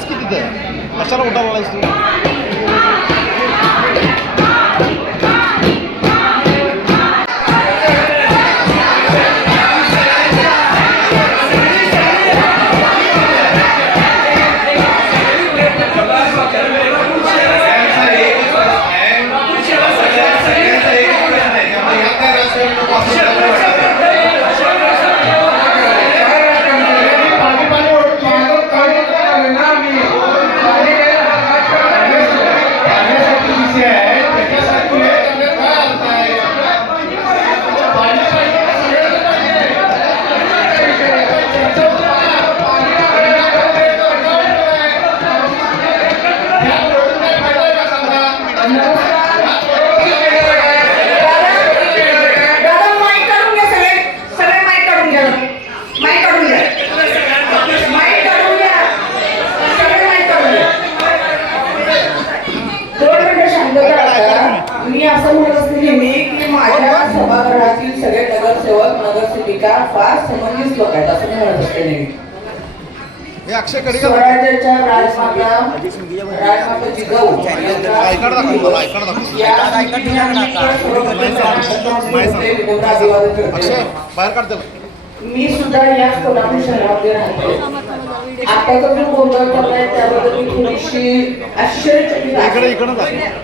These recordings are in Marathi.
बस की तिथं कशाला उठा बोलायस तू. मी असं म्हणत असते नेहमी की माझ्या सभागृहातील सगळे नगरसेवक नगरसेविका फार समंजस लोक आहेत असं मी म्हणत असते नेहमी. स्वराज्याच्या राजमाता जिजाऊ मी सुद्धा या कोल्हापूर शहरामध्ये राहते. आताचा जो गोंधळ चाललाय त्याबद्दल मी थोडीशी आश्चर्यचकित आहे.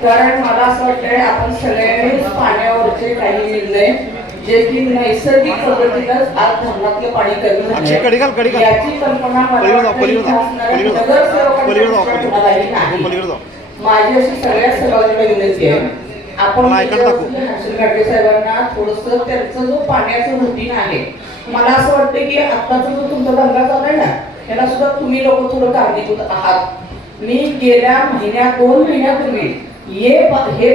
कारण मला असं वाटतंय आपण सगळ्यांनीच पाण्यावरचे काही निर्णय जे की नैसर्गिक पद्धतीनंच आज धरणातलं पाणी कमी याची कल्पना माझी अशी सगळ्या सभागृहाला विनंती आहे. आपण घाटे साहेबांना थोडस त्यांचं जो पाण्याचं रुटीन आहे मला असं वाटतं की आत्ताचा जो तुमचा दंगा चालू आहे ना याला सुद्धा तुम्ही लोक थोडं कारणीभूत आहात. मी गेल्या महिन्यात 2 महिन्यापूर्वी हे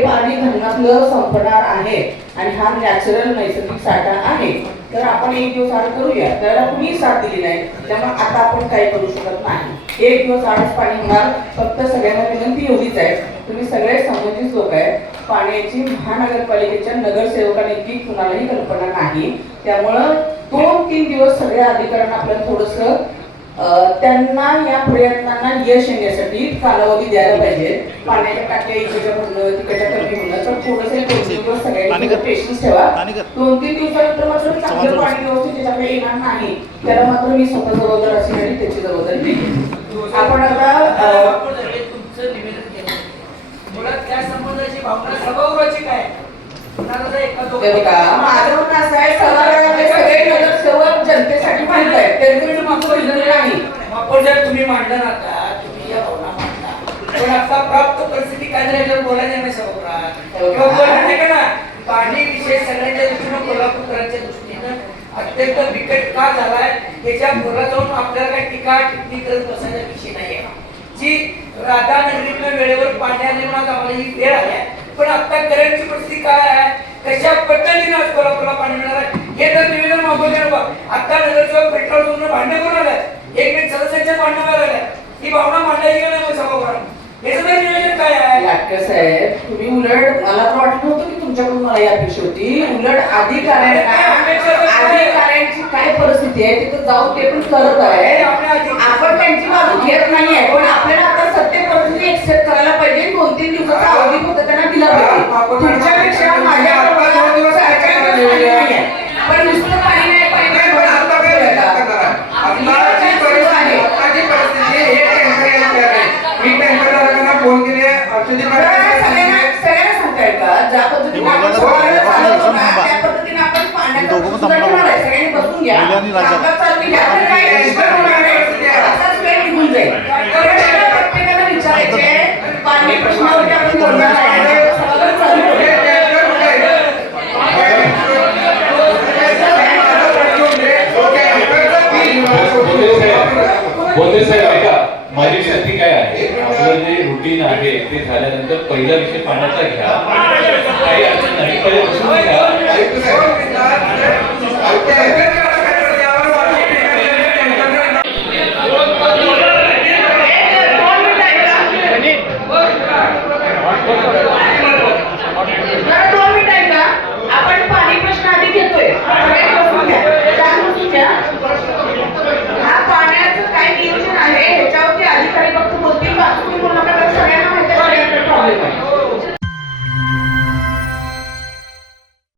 पाणी धरणातलं संपणार आहे आणि हा नॅचरल नैसर्गिक साठा आहे तर आपण 1 दिवस आड करूया. त्याला कुणी साथ दिली नाही त्यामुळे आता आपण काही करू शकत नाही. 1 दिवस आडच पाणी होणार. फक्त सगळ्यांना विनंती एवढीच आहे तुम्ही सगळे समंजस लोक आहे. पाण्याची महानगरपालिकेच्या नगरसेवकांनी इतकी कुणालाही कल्पना नाही त्यामुळं 2-3 दिवस सगळ्या अधिकाऱ्यांना आपल्याला थोडस त्यांना या प्रयत्नांना यश येण्यासाठी कालावधी द्यायला पाहिजे. पाण्याच्या टाक्या इकडच्या भरणं तिकडच्या कमी होणं तर थोडंसं सगळ्यांनी पेशन्स ठेवा. 2-3 दिवसानंतर मात्र चांगलं पाणी व्यवस्थित त्याच्याकडे येणार नाही त्याला मात्र मी स्वतः जबाबदार असेल आणि त्याची जबाबदारी घेईन. आपण आता त्या संबंधाची भावना सभागृहाची काय माझं म्हणणं असं आहे सभागृहामध्ये सगळे नगरसेवक जनतेसाठी मांडत आहेत त्यांचं मागचं नाही. आपण जर तुम्ही मांडलं ना आता तुम्ही या भावना मांडला पण आता प्राप्त परिस्थिती काय झाली याच्यावर बोलायचं नाही सभागृहात ना. पाणी विषय सगळ्यांच्या दृष्टीनं कोल्हापूरकरांच्या दृष्टीनं अत्यंत बिकट का झालाय त्याच्या पुढे जाऊन आपल्याला काही टीका टिप्पणी करत बसायचा विषय नाही आहे. जी राधानगरीतल्या वेळेवर पाणी आल्यामुळे आम्हाला ही वेळ आली आहे पण आता करंटची परिस्थिती काय आहे कशा पद्धतीने आज कोल्हापूरला पाणी मिळणार आहे हे तर निवेदन मागवले. आता नगरसेवक पेट्रोल म्हणून भांडण करून आलाय एक सदस्यांच्या भांडण आलाय ही भावना मांडायची का नाही सभागृहात याचं तर नियोजन काय आहे. लाटकर साहेब तुम्ही उलट मला तर वाटत नव्हतं की तुमच्याकडून मला ही अपेक्षा होती. उलट अधिकाऱ्यांची काय परिस्थिती आहे तिथं जाऊन ते पण करत आहे. आपण त्यांची बाजू घेत नाहीये पण आपल्याला आता सत्य परिस्थिती एक्सेप्ट करायला पाहिजे. 2-3 दिवसाचा अवधी फक्त त्यांना दिला पाहिजे. तुमच्यापेक्षा माझ्या पण नुसतं पाणी नाही फोन केले सगळ्यांना सांगताय का ज्या पद्धतीने त्या पद्धतीने आपण पाण्याचा सगळ्यांनी बसून घ्या निघून जाईल. प्रत्येकाला विचारायचे पाणी प्रश्नावरती आपण बोलणार आहे. बोलते साहेब ऐका माझी विनंती काय आहे आपलं जे रुटीन आहे ते झाल्यानंतर पहिला विषय पाण्याचा घ्या काही अडचण नाही पहिले बसून घ्या.